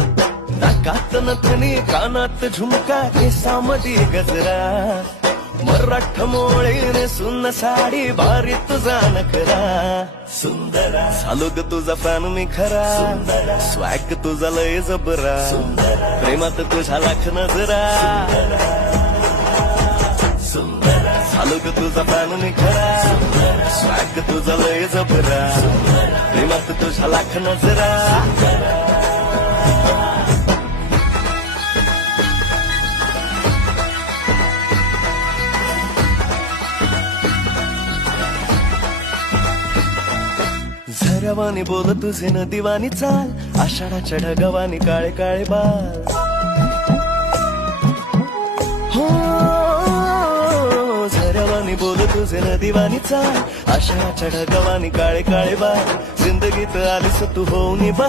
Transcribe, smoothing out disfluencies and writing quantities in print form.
नाकात नथनी कानात झुमका केसामध्ये गजरा मराठ मोळीने सुन्न साडी भारी तुझा नखरा सुंदरा झालो ग तुझा फॅन मी खरा स्वॅग तुझा लय जबरा प्रेमात तुझ्या लाख नजरा झालो ग तुझा फॅन मी खरा स्वॅग तुझा लय जबरा प्रेमात तुझ्या लाख नजरा झरवानी बोल तुझे न दिवानी चाल आषाढाच्या ढगावानी काळे काळे बाल हो झरवानी बोल तुझे न दिवानी चाल आषाढाच्या ढगावानी काळे काळे बाल जिंदगीत आलीस तू होऊन बा